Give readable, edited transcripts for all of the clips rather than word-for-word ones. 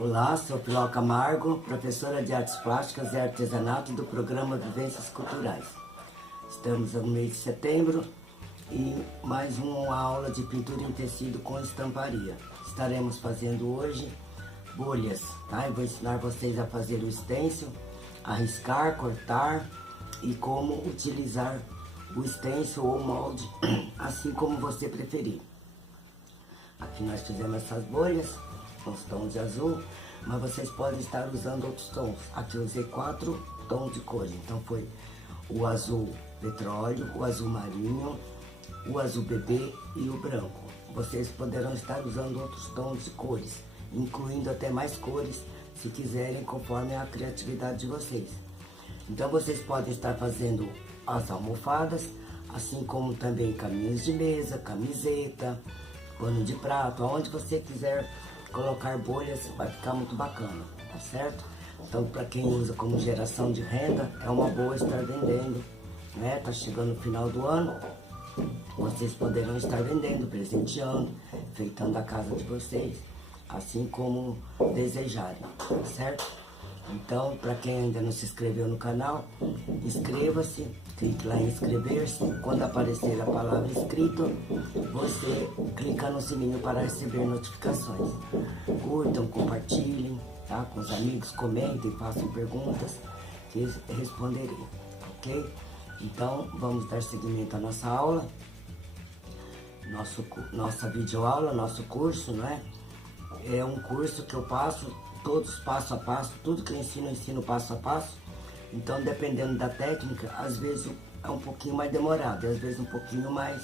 Olá, sou Pilar Camargo, professora de Artes Plásticas e Artesanato do programa Vivências Culturais. Estamos no mês de setembro e mais uma aula de pintura em tecido com estamparia. Estaremos fazendo hoje bolhas, tá? Eu vou ensinar vocês a fazer o stencil, a riscar, cortar e como utilizar o stencil ou molde, assim como você preferir. Aqui nós fizemos essas bolhas com os tons de azul, mas vocês podem estar usando outros tons. Aqui eu usei 4 tons de cores, então foi o azul petróleo, o azul marinho, o azul bebê e o branco. Vocês poderão estar usando outros tons de cores, incluindo até mais cores, se quiserem, conforme a criatividade de vocês. Então vocês podem estar fazendo as almofadas, assim como também caminhos de mesa, camiseta, pano de prato, aonde você quiser colocar bolhas, vai ficar muito bacana, tá certo? Então, para quem usa como geração de renda, é uma boa estar vendendo, né? Tá chegando o final do ano, vocês poderão estar vendendo, presenteando, enfeitando a casa de vocês, assim como desejarem, tá certo? Então, para quem ainda não se inscreveu no canal, inscreva-se, clique lá em inscrever-se. Quando aparecer a palavra inscrito, você clica no sininho para receber notificações. Curtam, compartilhem, tá? Com os amigos, comentem, façam perguntas que responderei, ok? Então, vamos dar seguimento à nossa aula, nossa videoaula, nosso curso, né? É um curso que eu passo todos passo a passo, tudo que eu ensino passo a passo. Então, dependendo da técnica, às vezes é um pouquinho mais demorado, às vezes um pouquinho mais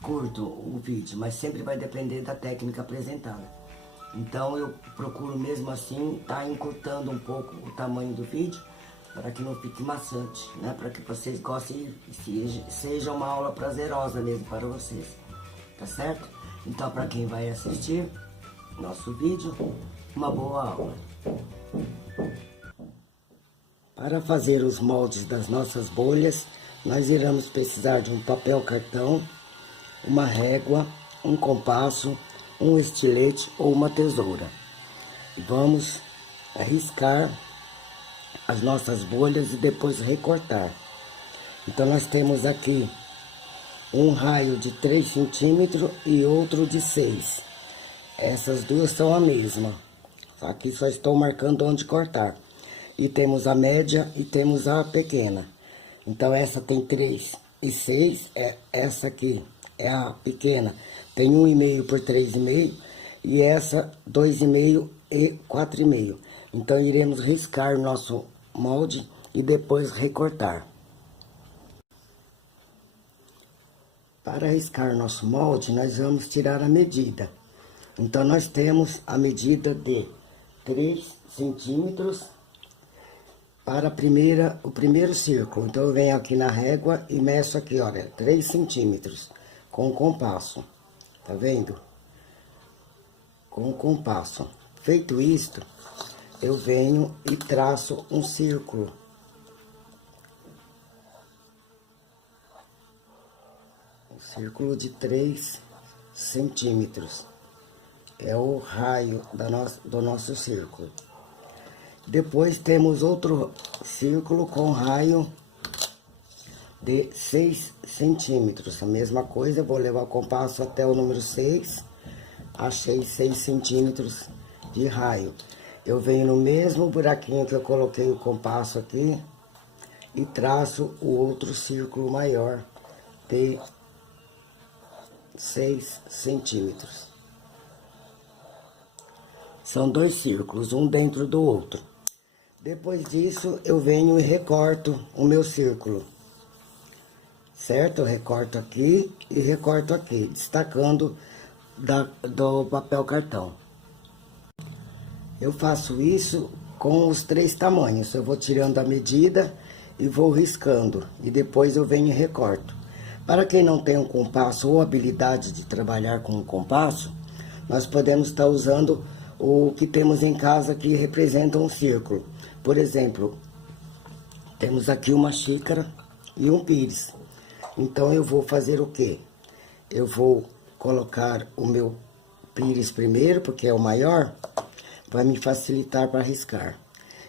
curto o vídeo, mas sempre vai depender da técnica apresentada. Então, eu procuro mesmo assim estar encurtando um pouco o tamanho do vídeo, para que não fique maçante, né? Para que vocês gostem e seja uma aula prazerosa mesmo para vocês, tá certo? Então, para quem vai assistir nosso vídeo, uma boa aula. Para fazer os moldes das nossas bolhas, nós iremos precisar de um papel cartão, uma régua, um compasso, um estilete ou uma tesoura. Vamos riscar as nossas bolhas e depois recortar. Então nós temos aqui um raio de 3 centímetros e outro de 6. Essas duas são a mesma. Aqui só estou marcando onde cortar. E temos a média e temos a pequena. Então, essa tem 3 e 6. Essa aqui é a pequena. Tem 1,5 por 3,5. E essa 2,5 e 4,5. Então, iremos riscar o nosso molde e depois recortar. Para riscar nosso molde, nós vamos tirar a medida. Então, nós temos a medida de 3 centímetros para o primeiro círculo. Então, eu venho aqui na régua e meço aqui, olha, 3 centímetros com o compasso. Tá vendo? Com o compasso. Feito isto, eu venho e traço um círculo. Um círculo de 3 centímetros. É o raio do nosso círculo. Depois temos outro círculo com raio de 6 centímetros. A mesma coisa, eu vou levar o compasso até o número 6. Achei 6 centímetros de raio. Eu venho no mesmo buraquinho que eu coloquei o compasso aqui e traço o outro círculo maior de 6 centímetros. São 2 círculos, um dentro do outro. Depois disso, eu venho e recorto o meu círculo. Certo? Eu recorto aqui e recorto aqui, destacando do papel cartão. Eu faço isso com os 3 tamanhos. Eu vou tirando a medida e vou riscando. E depois eu venho e recorto. Para quem não tem um compasso ou habilidade de trabalhar com um compasso, nós podemos estar usando o que temos em casa que representa um círculo. Por exemplo, temos aqui uma xícara e um pires. Então, eu vou fazer o quê? Eu vou colocar o meu pires primeiro, porque é o maior, vai me facilitar para riscar.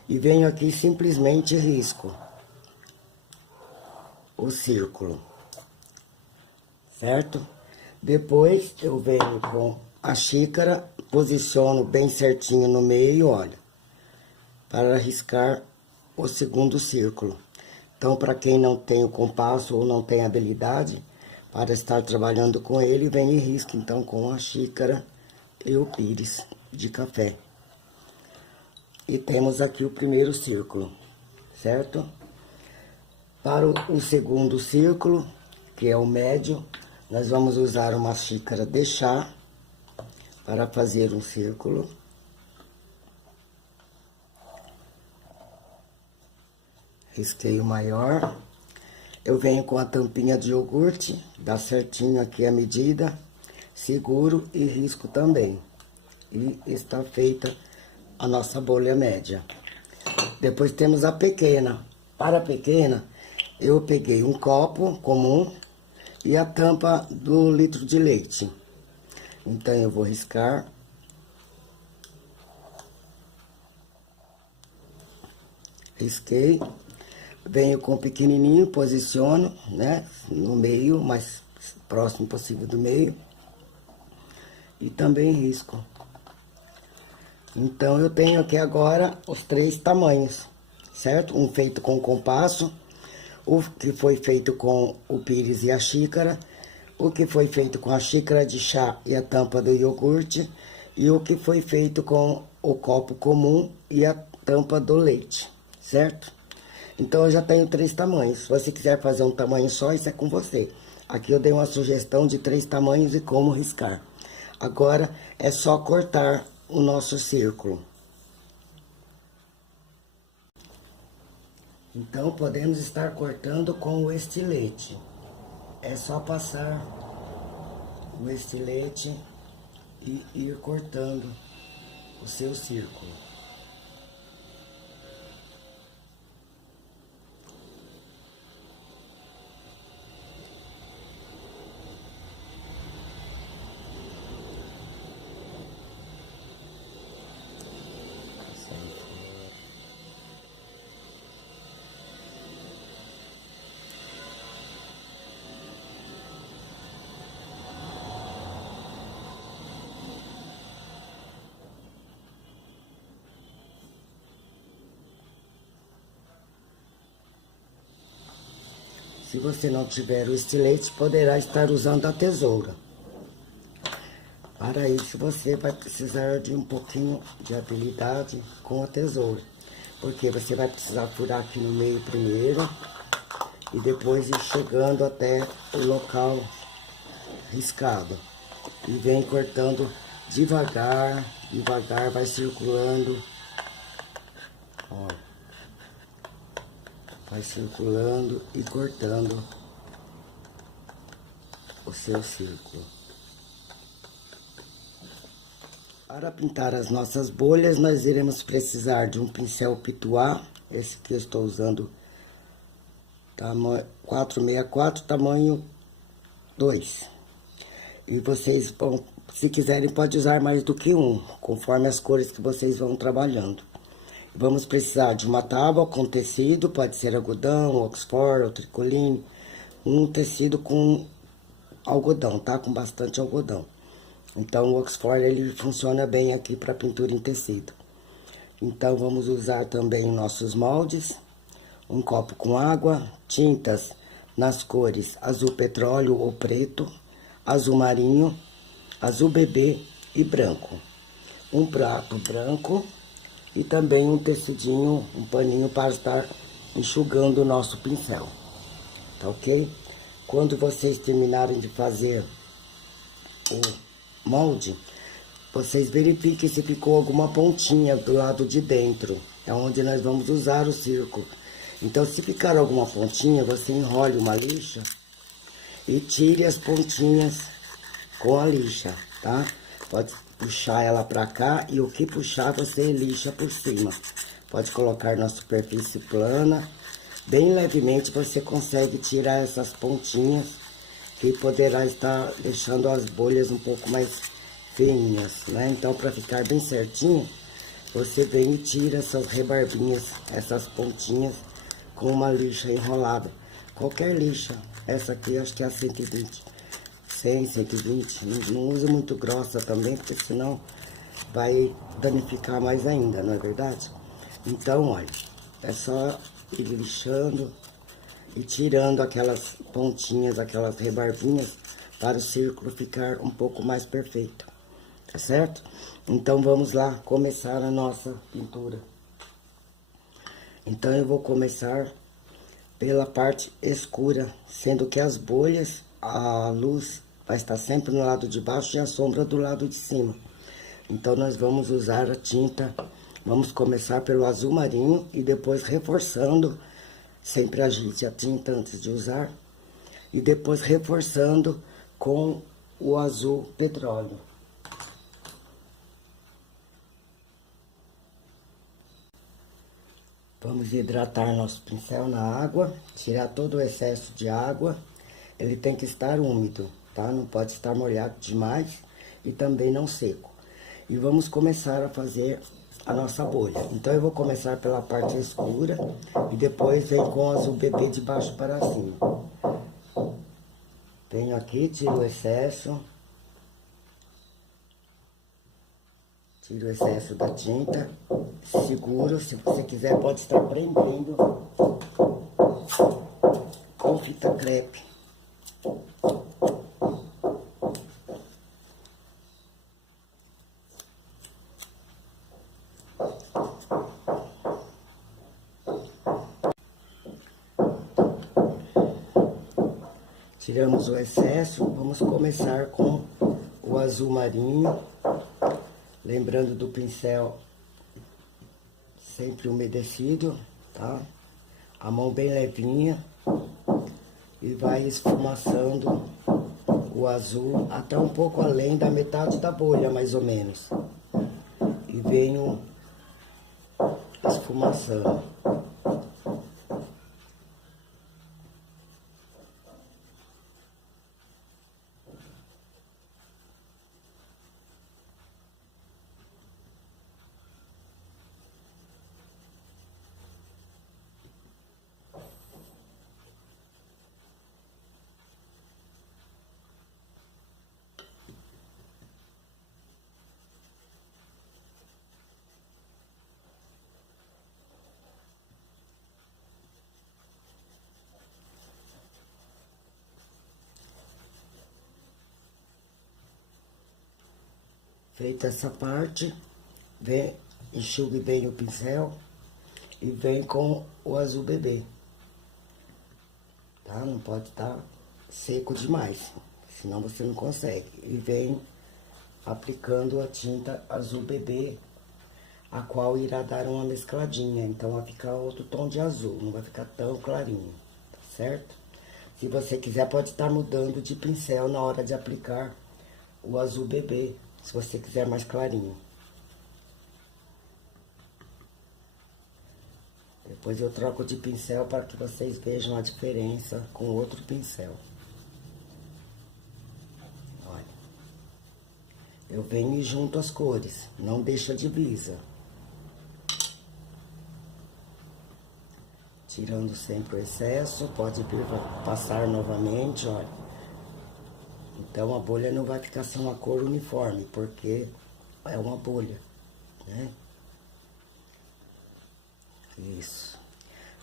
E venho aqui simplesmente risco o círculo, certo? Depois eu venho com a xícara, posiciono bem certinho no meio, olha, para riscar o segundo círculo. Então, para quem não tem o compasso ou não tem habilidade para estar trabalhando com ele, vem e risca então com a xícara e o pires de café. E temos aqui o primeiro círculo, certo? Para o segundo círculo, que é o médio, nós vamos usar uma xícara de chá para fazer um círculo. Risquei o maior. Eu venho com a tampinha de iogurte, dá certinho aqui a medida, seguro e risco também. E está feita a nossa bolha média. Depois temos a pequena. Para a pequena, eu peguei um copo comum e a tampa do litro de leite. Então, eu vou riscar. Risquei. Venho com o pequenininho, posiciono, né, no meio, mais próximo possível do meio. E também risco. Então, eu tenho aqui agora os 3 tamanhos, certo? Um feito com compasso, o que foi feito com o pires e a xícara, o que foi feito com a xícara de chá e a tampa do iogurte, e o que foi feito com o copo comum e a tampa do leite, certo? Então, eu já tenho 3 tamanhos. Se você quiser fazer um tamanho só, isso é com você. Aqui eu dei uma sugestão de 3 tamanhos e como riscar. Agora, é só cortar o nosso círculo. Então, podemos estar cortando com o estilete. É só passar o estilete e ir cortando o seu círculo. Se você não tiver o estilete, poderá estar usando a tesoura. Para isso, você vai precisar de um pouquinho de habilidade com a tesoura. Porque você vai precisar furar aqui no meio primeiro e depois ir chegando até o local riscado. E vem cortando devagar, devagar, vai circulando. Ó. Vai circulando e cortando o seu círculo. Para pintar as nossas bolhas, nós iremos precisar de um pincel pituá. Esse que eu estou usando, tamanho 464, tamanho 2. E vocês vão, se quiserem, pode usar mais do que um, conforme as cores que vocês vão trabalhando. Vamos precisar de uma tábua com tecido, pode ser algodão, Oxford ou tricoline, um tecido com algodão, tá? Com bastante algodão. Então, o Oxford, ele funciona bem aqui para pintura em tecido. Então, vamos usar também nossos moldes, um copo com água, tintas nas cores azul petróleo ou preto, azul marinho, azul bebê e branco. Um prato branco. E também um tecidinho, um paninho para estar enxugando o nosso pincel, tá ok? Quando vocês terminarem de fazer o molde, vocês verifiquem se ficou alguma pontinha do lado de dentro, é onde nós vamos usar o círculo. Então, se ficar alguma pontinha, você enrole uma lixa e tire as pontinhas com a lixa, tá? Pode puxar ela pra cá e o que puxar você lixa por cima. Pode colocar na superfície plana. Bem levemente você consegue tirar essas pontinhas que poderá estar deixando as bolhas um pouco mais fininhas, né? Então, para ficar bem certinho, você vem e tira essas rebarbinhas, essas pontinhas, com uma lixa enrolada. Qualquer lixa, essa aqui acho que é a 120. 100, 120, não usa muito grossa também, porque senão vai danificar mais ainda, não é verdade? Então, olha, é só ir lixando e tirando aquelas pontinhas, aquelas rebarbinhas, para o círculo ficar um pouco mais perfeito, tá certo? Então, vamos lá começar a nossa pintura. Então, eu vou começar pela parte escura, sendo que as bolhas, a luz vai estar sempre no lado de baixo e a sombra do lado de cima. Então, nós vamos usar a tinta, vamos começar pelo azul marinho e depois reforçando, sempre agite a tinta antes de usar, e depois reforçando com o azul petróleo. Vamos hidratar nosso pincel na água, tirar todo o excesso de água. Ele tem que estar úmido, tá? Não pode estar molhado demais e também não seco. E vamos começar a fazer a nossa bolha. Então, eu vou começar pela parte escura e depois vem com o azul bebê de baixo para cima. Venho aqui, tiro o excesso. Tiro o excesso da tinta, seguro, se você quiser pode estar prendendo com fita crepe. Tiramos o excesso, vamos começar com o azul marinho. Lembrando do pincel sempre umedecido, tá? A mão bem levinha e vai esfumaçando o azul até um pouco além da metade da bolha, mais ou menos. E venho esfumaçando. Feita essa parte, vem, enxugue bem o pincel e vem com o azul bebê, tá? Não pode estar seco demais, senão você não consegue. E vem aplicando a tinta azul bebê, a qual irá dar uma mescladinha, então vai ficar outro tom de azul, não vai ficar tão clarinho, tá certo? Se você quiser, pode estar mudando de pincel na hora de aplicar o azul bebê, se você quiser mais clarinho. Depois eu troco de pincel para que vocês vejam a diferença com outro pincel. Olha. Eu venho e junto as cores, não deixa divisa. Tirando sempre o excesso, pode vir passar novamente, olha. Então, a bolha não vai ficar sem uma cor uniforme, porque é uma bolha, né? Isso.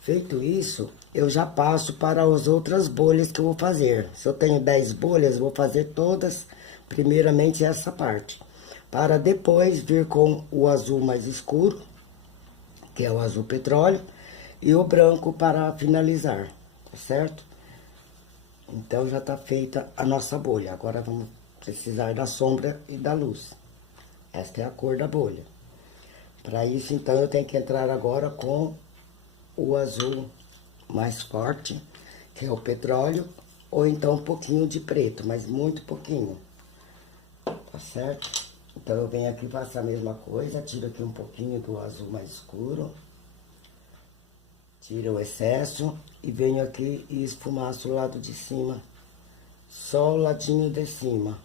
Feito isso, eu já passo para as outras bolhas que eu vou fazer. Se eu tenho 10 bolhas, vou fazer todas, primeiramente essa parte. Para depois vir com o azul mais escuro, que é o azul petróleo, e o branco para finalizar, tá certo? Então, já tá feita a nossa bolha. Agora, vamos precisar da sombra e da luz. Esta é a cor da bolha. Para isso, então, eu tenho que entrar agora com o azul mais forte, que é o petróleo, ou então um pouquinho de preto, mas muito pouquinho. Tá certo? Então, eu venho aqui, faço a mesma coisa, tiro aqui um pouquinho do azul mais escuro. Tiro o excesso e venho aqui e esfumaço o lado de cima. Só o ladinho de cima.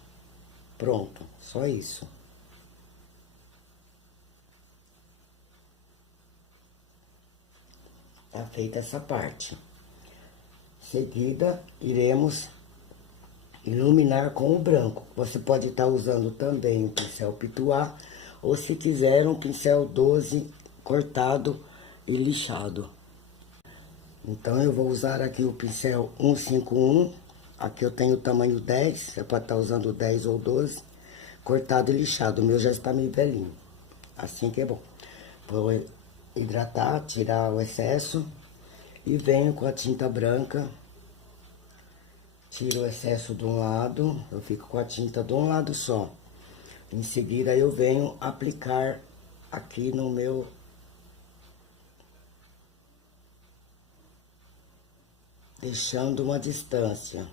Pronto, só isso. Tá feita essa parte. Em seguida, iremos iluminar com o branco. Você pode estar usando também o pincel pituá, ou se quiser um pincel 12 cortado e lixado. Então eu vou usar aqui o pincel 151, aqui eu tenho o tamanho 10, você pode estar usando 10 ou 12, cortado e lixado, o meu já está meio velhinho, assim que é bom. Vou hidratar, tirar o excesso e venho com a tinta branca, tiro o excesso de um lado, eu fico com a tinta de um lado só. Em seguida eu venho aplicar aqui no meu deixando uma distância.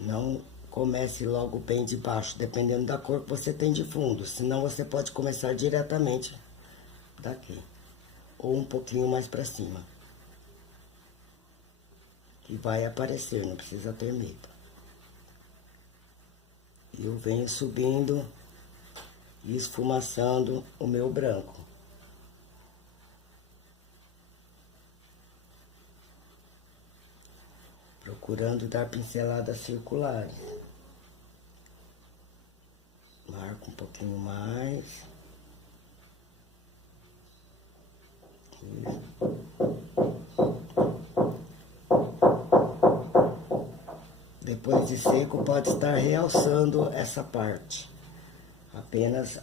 Não comece logo bem de baixo, dependendo da cor que você tem de fundo. Senão você pode começar diretamente daqui. Ou um pouquinho mais pra cima. Que vai aparecer, não precisa ter medo. E eu venho subindo e esfumaçando o meu branco. Procurando dar pinceladas circulares. Marco um pouquinho mais. Depois de seco, pode estar realçando essa parte. Apenas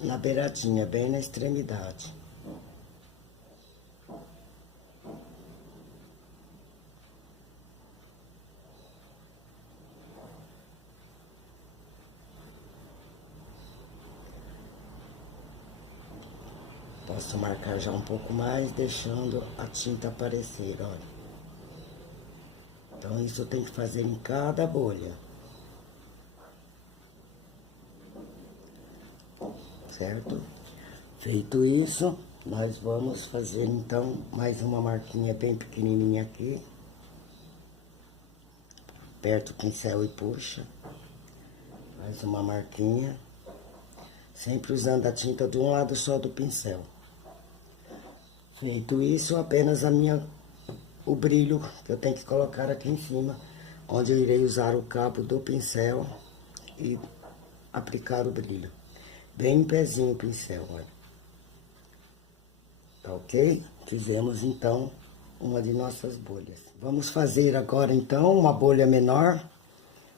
na beiradinha, bem na extremidade. Posso marcar já um pouco mais, deixando a tinta aparecer, olha. Então, isso tem que fazer em cada bolha. Certo? Feito isso, nós vamos fazer, então, mais uma marquinha bem pequenininha aqui. Aperta o pincel e puxa. Mais uma marquinha. Sempre usando a tinta de um lado só do pincel. Feito isso, apenas o brilho que eu tenho que colocar aqui em cima, onde eu irei usar o cabo do pincel e aplicar o brilho. Bem em pezinho o pincel, olha. Tá ok? Fizemos então uma de nossas bolhas. Vamos fazer agora então uma bolha menor,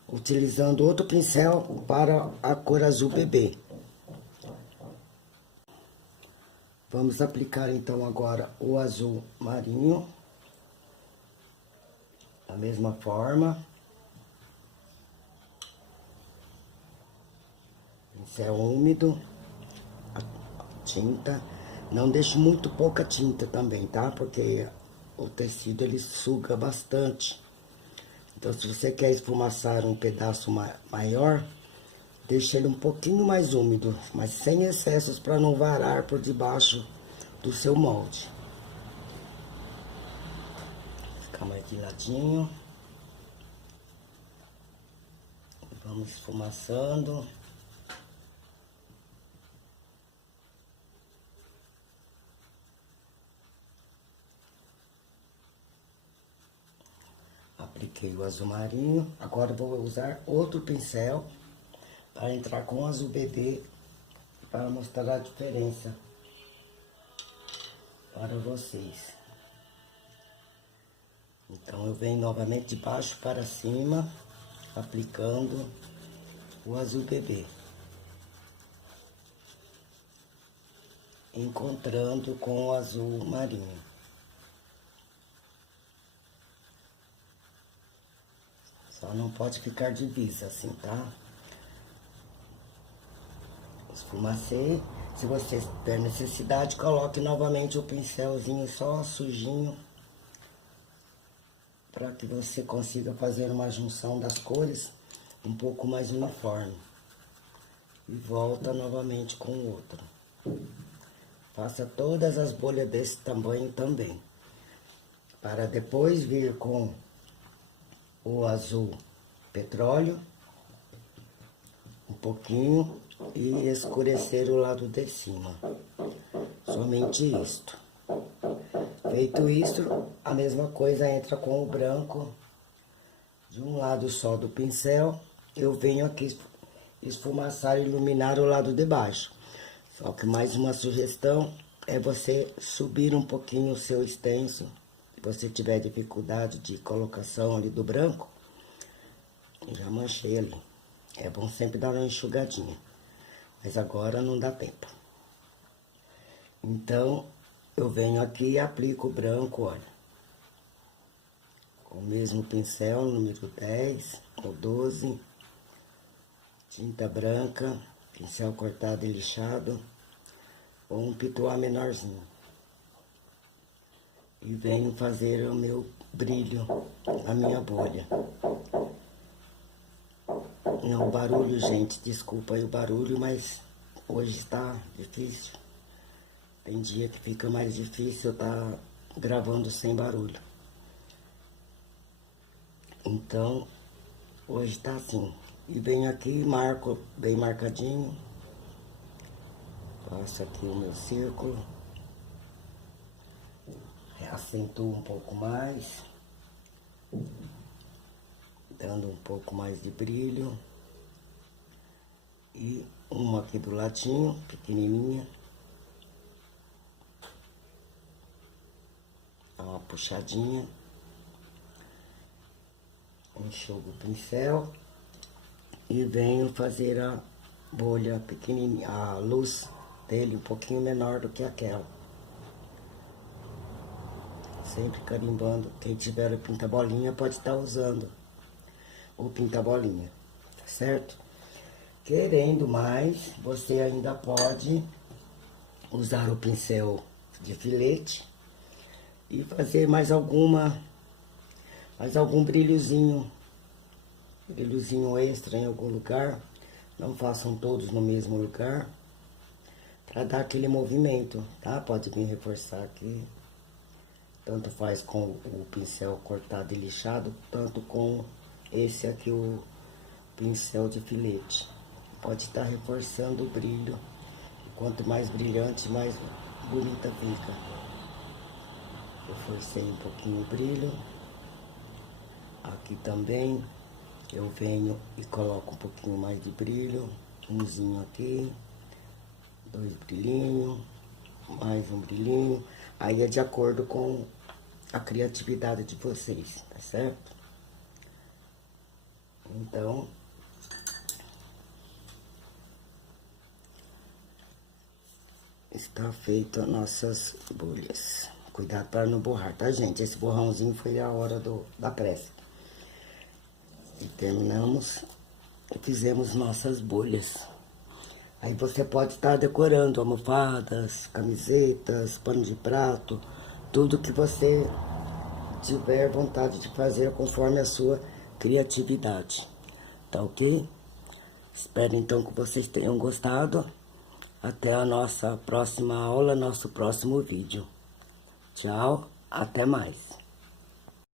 utilizando outro pincel para a cor azul bebê. Vamos aplicar então agora o azul marinho. Da mesma forma. Pincel úmido. A tinta. Não deixe muito pouca tinta também, tá? Porque o tecido ele suga bastante. Então, se você quer esfumaçar um pedaço maior, deixe ele um pouquinho mais úmido, mas sem excessos para não varar por debaixo do seu molde. Fica mais de ladinho. Vamos esfumaçando. Apliquei o azul marinho. Agora vou usar outro pincel para entrar com o azul bebê para mostrar a diferença para vocês. Então eu venho novamente de baixo para cima, aplicando o azul bebê, encontrando com o azul marinho. Só não pode ficar divisa assim, tá? Esfumacei. Se você der necessidade, coloque novamente o pincelzinho só sujinho, para que você consiga fazer uma junção das cores um pouco mais uniforme. E volta novamente com o outro. Faça todas as bolhas desse tamanho também, para depois vir com o azul petróleo, um pouquinho, e escurecer o lado de cima. Somente isto. Feito isso, a mesma coisa entra com o branco de um lado só do pincel. Eu venho aqui esfumaçar e iluminar o lado de baixo. Só que mais uma sugestão é você subir um pouquinho o seu stencil. Se você tiver dificuldade de colocação ali do branco, já manchei ali. É bom sempre dar uma enxugadinha, mas agora não dá tempo. Então, eu venho aqui e aplico o branco, olha. Com o mesmo pincel, número 10 ou 12. Tinta branca, pincel cortado e lixado. Ou um pituá menorzinho. E venho fazer o meu brilho, a minha bolha. Não, o barulho, gente, desculpa aí o barulho, mas hoje está difícil. Tem dia que fica mais difícil estar gravando sem barulho. Então, hoje tá assim. E venho aqui, marco bem marcadinho. Faço aqui o meu círculo. Acentuo um pouco mais. Dando um pouco mais de brilho. E uma aqui do ladinho, pequenininha. Dá uma puxadinha. Enxugo o pincel. E venho fazer a bolha pequenininha, a luz dele um pouquinho menor do que aquela. Sempre carimbando. Quem tiver o pinta-bolinha pode estar usando o pinta-bolinha, tá certo? Querendo mais, você ainda pode usar o pincel de filete e fazer mais algum brilhozinho extra em algum lugar. Não façam todos no mesmo lugar, para dar aquele movimento, tá? Pode vir reforçar aqui. Tanto faz com o pincel cortado e lixado, tanto com esse aqui, o pincel de filete. Pode estar reforçando o brilho. E quanto mais brilhante, mais bonita fica. Reforcei um pouquinho o brilho. Aqui também eu venho e coloco um pouquinho mais de brilho. Umzinho aqui. 2 brilhinhos. Mais um brilhinho. Aí é de acordo com a criatividade de vocês, tá certo? Então, está feito as nossas bolhas. Cuidado para não borrar, tá, gente? Esse borrãozinho foi a hora da pressa. E terminamos e fizemos nossas bolhas. Aí você pode estar decorando almofadas, camisetas, pano de prato, tudo que você tiver vontade de fazer conforme a sua criatividade. Tá ok? Espero então que vocês tenham gostado. Até a nossa próxima aula, nosso próximo vídeo. Tchau, até mais.